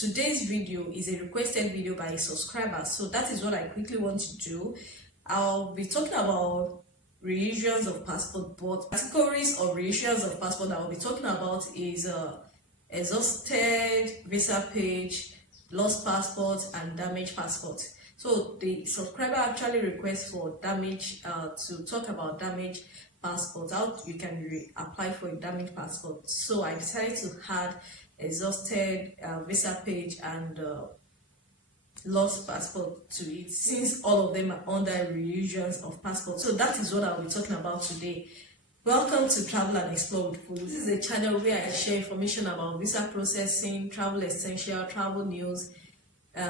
today's video is a requested video by a subscriber, so that is what I quickly want to do. I'll be talking about reissuance of passport, but categories of reissuance of passport that I'll be talking about is exhausted visa page, lost passport, and damaged passport. So the subscriber actually requests for to talk about damaged passport, how you can apply for a damaged passport. So I decided to add exhausted visa page and lost passport to it, since all of them are under reissuance of passport. So that is what I'll be talking about today. Welcome to Travel and Explore with Full. This is a channel where I share information about visa processing, travel essential, travel news,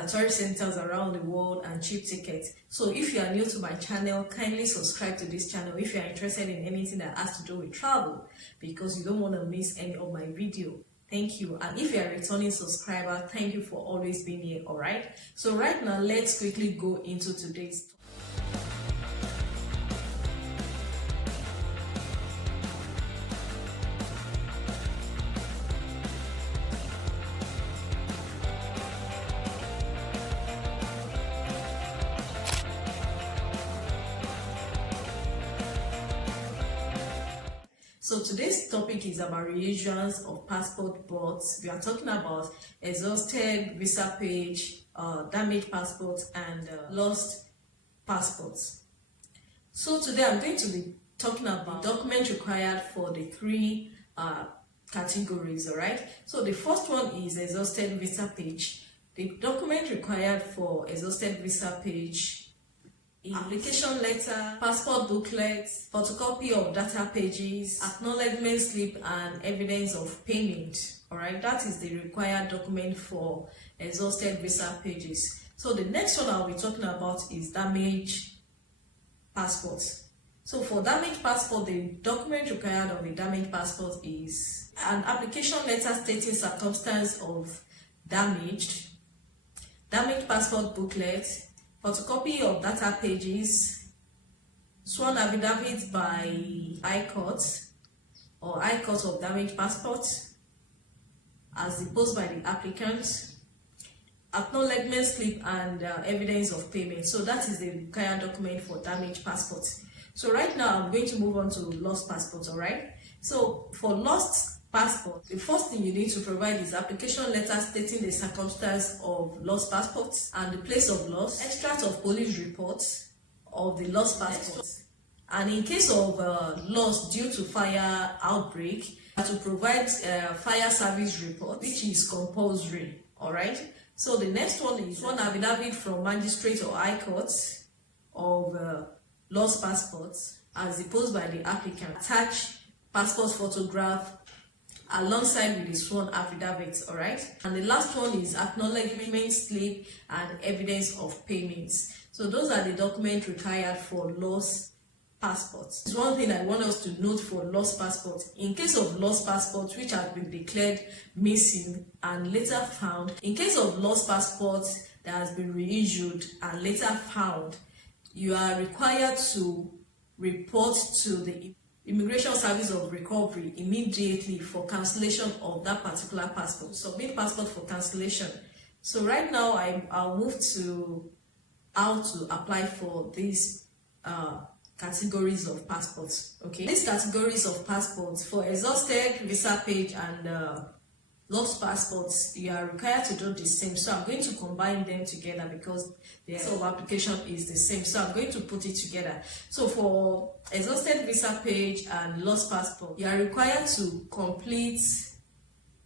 tourist centers around the world, and cheap tickets. So if you are new to my channel, kindly subscribe to this channel if you are interested in anything that has to do with travel, because you don't want to miss any of my video. Thank you. And if you are a returning subscriber, thank you for always being here. All right, so right now let's quickly go into today's topic. So today's topic is about reissuance of passport, but we are talking about exhausted visa page, damaged passports, and lost passports. So today I'm going to be talking about the document required for the three categories. All right. So the first one is exhausted visa page. The document required for exhausted visa page: application letter, passport booklet, photocopy of data pages, acknowledgement slip, and evidence of payment. Alright, that is the required document for exhausted visa pages. So the next one I'll be talking about is damaged passports. So for damaged passport, the document required of the damaged passport is an application letter stating circumstance of damaged passport booklet, photocopy of data pages, sworn affidavit by High Court or High Court of damaged passport as deposed by the applicant, acknowledgement slip, and evidence of payment. So that is the required document for damaged passport. So right now I'm going to move on to lost passports. All right. So for lost passport, the first thing you need to provide is application letter stating the circumstance of lost passports and the place of loss, extract of police reports of the lost passports, and in case of loss due to fire outbreak, to provide fire service report, which is compulsory. All right. So the next one is one affidavit from magistrate or High Court of lost passports as deposed by the applicant. Attach passport photograph alongside with the sworn affidavit. All right. And the last one is acknowledgement slip and evidence of payments. So those are the documents required for lost passports. There's one thing I want us to note for lost passports. In case of lost passports which have been declared missing and later found, in case of lost passports that has been reissued and later found, you are required to report to the Immigration Service of Recovery immediately for cancellation of that particular passport. Submit passport for cancellation. So right now I'll move to how to apply for these categories of passports. Okay, these categories of passports for exhausted visa page and lost passports, you are required to do the same. So I'm going to combine them together because the sort of application is the same. So I'm going to put it together. So for exhausted visa page and lost passport, you are required to complete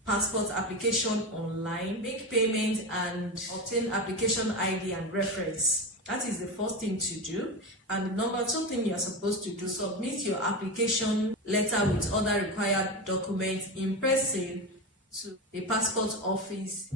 passport application online, make payment, and obtain application ID and reference. That is the first thing to do. And the number two thing you are supposed to do, submit your application letter with other required documents in person to a passport office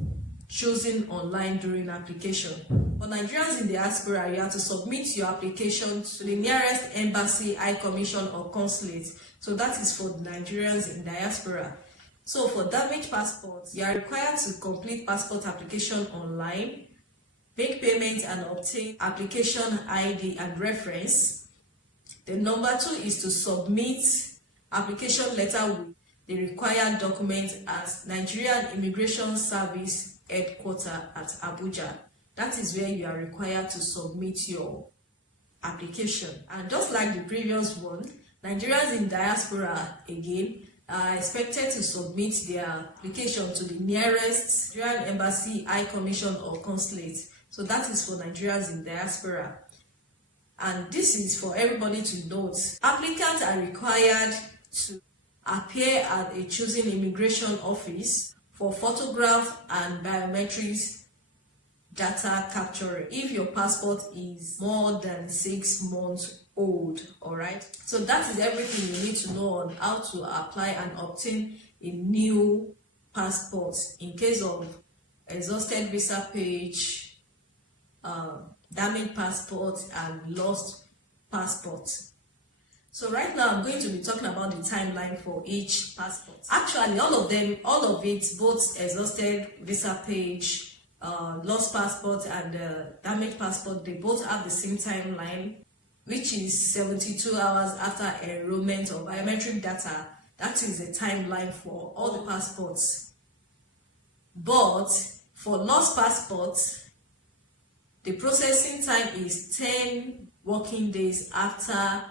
chosen online during application. For Nigerians in the diaspora, you have to submit your application to the nearest embassy, high commission, or consulate. So that is for Nigerians in diaspora. So for damaged passports, you are required to complete passport application online, make payments, and obtain application ID and reference. The number two is to submit application letter with the required documents at Nigerian Immigration Service headquarters at Abuja. That is where you are required to submit your application. And just like the previous one, Nigerians in diaspora again are expected to submit their application to the nearest Nigerian embassy, high commission or consulate. So that is for Nigerians in diaspora. And this is for everybody to note. Applicants are required to appear at a chosen immigration office for photograph and biometrics data capturing if your passport is more than 6 months old. All right, so that is everything you need to know on how to apply and obtain a new passport in case of exhausted visa page, damaged passport and lost passport. So right now I'm going to be talking about the timeline for each passport. Actually all of it, both exhausted visa page, lost passport and damaged passport, they both have the same timeline, which is 72 hours after enrollment of biometric data. That is the timeline for all the passports. But for lost passports, the processing time is 10 working days after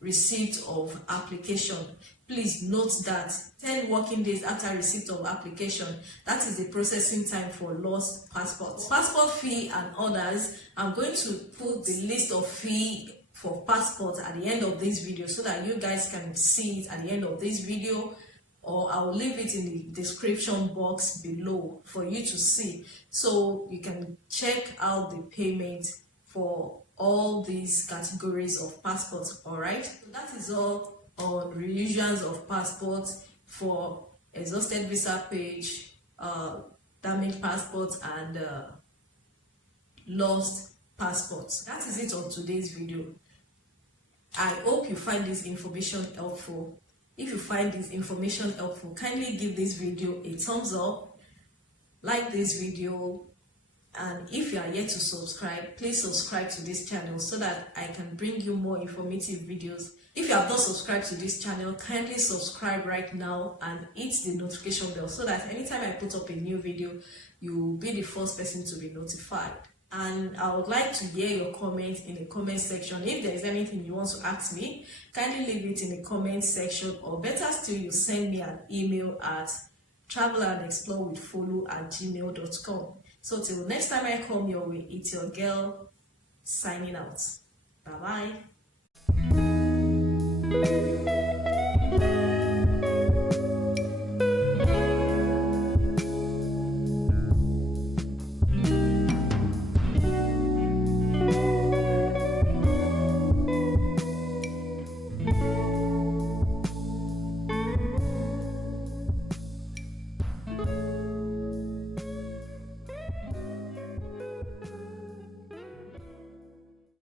receipt of application. Please note that 10 working days after receipt of application, that is the processing time for lost passports. Passport fee and others, I'm going to put the list of fee for passport at the end of this video so that you guys can see it at the end of this video, or I'll leave it in the description box below for you to see, so you can check out the payment for all these categories of passports. All right, so that is all on reissuance of passports for exhausted visa page, damaged passports and lost passports. That is it on today's video. I hope you find this information helpful. If you find this information helpful, kindly give this video a thumbs up, like this video, and if you are yet to subscribe, please subscribe to this channel so that I can bring you more informative videos. If you have not subscribed to this channel, kindly subscribe right now and hit the notification bell so that anytime I put up a new video, you will be the first person to be notified. And I would like to hear your comments in the comment section. If there is anything you want to ask me, kindly leave it in the comment section, or better still, you send me an email at travelandexplorewithfollow@gmail.com. So till next time I come your way, it's your girl signing out. Bye bye.